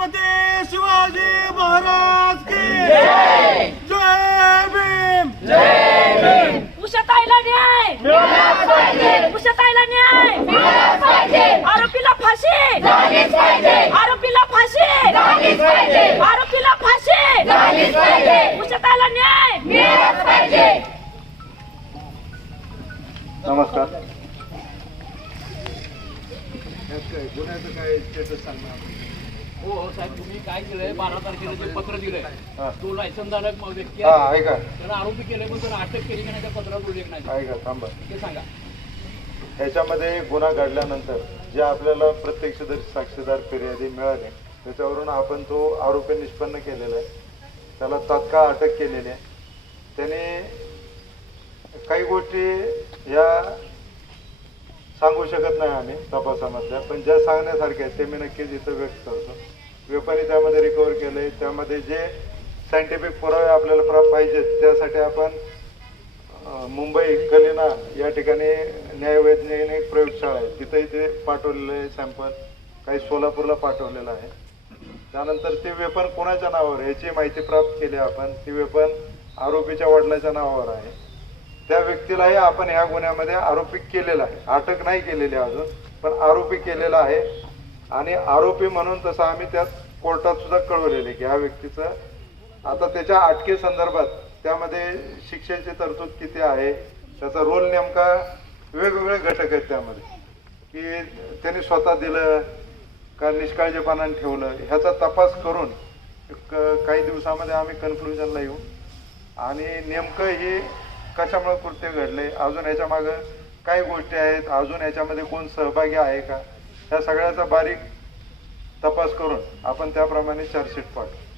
छत्रपती शिवाजी महाराज की जय. जय भीम. जय भीम. उषाताईला न्याय मिळालाच पाहिजे. उषाताईला न्याय मिळालाच पाहिजे. आरोपीला फाशी झालीच पाहिजे. आरोपीला फाशी झालीच पाहिजे. आरोपीला फाशी झालीच पाहिजे. उषाताईला न्याय मिळालाच पाहिजे. नमस्कार. गुन्ह्याचं काय स्टेटस सांगणार? हो साहेब, तुम्ही काय केलंय 12 तारखेला जे पत्र दिलंय तो लायसनधारक व्यक्ती हा आहे, ऐका त्याला आरोपी केले पण त्याला अटक केली की नाही त्या पत्रात उल्लेख नाही. ऐका थांबा. ते सांगा. ह्याच्यामध्ये गुन्हा घडल्यानंतर जे आपल्याला प्रत्यक्षदर्शी साक्षीदार फिर्यादी मिळाले त्याच्यावरून आपण तो आरोपी निष्पन्न केलेला आहे. त्याला तात्काळ अटक केलेली आहे. त्याने काही गोष्टी या सांगू शकत नाही आम्ही तपासामधल्या, पण ज्या सांगण्यासारख्या आहेत ते मी नक्कीच इथं व्यक्त करतो. वेपनही त्यामध्ये रिकव्हर केले. त्यामध्ये जे सायंटिफिक पुरावे आपल्याला पाहिजेत त्यासाठी आपण मुंबई कलिना या ठिकाणी न्यायवैज्ञानिक प्रयोगशाळा आहे तिथंही ते पाठवलेलं आहे सॅम्पल. काही सोलापूरला पाठवलेलं आहे. त्यानंतर ते वेपन कोणाच्या नावावर याची माहिती प्राप्त केली आपण. ती वेपन आरोपीच्या वडिलाच्या नावावर आहे. त्या व्यक्तीलाही आपण ह्या गुन्ह्यामध्ये आरोपी केलेला आहे. अटक नाही केलेली अजून, पण आरोपी केलेला आहे. आणि आरोपी म्हणून तसं आम्ही त्यात कोर्टात सुद्धा कळवलेले की ह्या व्यक्तीचं आता त्याच्या अटके संदर्भात त्यामध्ये शिक्षेची तरतूद किती आहे, त्याचा रोल नेमका, वेगवेगळे घटक आहेत त्यामध्ये, की त्यांनी स्वतः दिलं का निष्काळजीपणाने ठेवलं, ह्याचा तपास करून काही दिवसामध्ये आम्ही कन्क्लुजनला येऊ. आणि नेमकं हे कशामुळे कृत्य घडले, अजून याच्या मागं काय गोष्टी आहेत, अजून याच्यामध्ये कोण सहभागी आहे का, ह्या सगळ्याचा बारीक तपास करून आपण त्याप्रमाणे चार्जशीट पाठवू.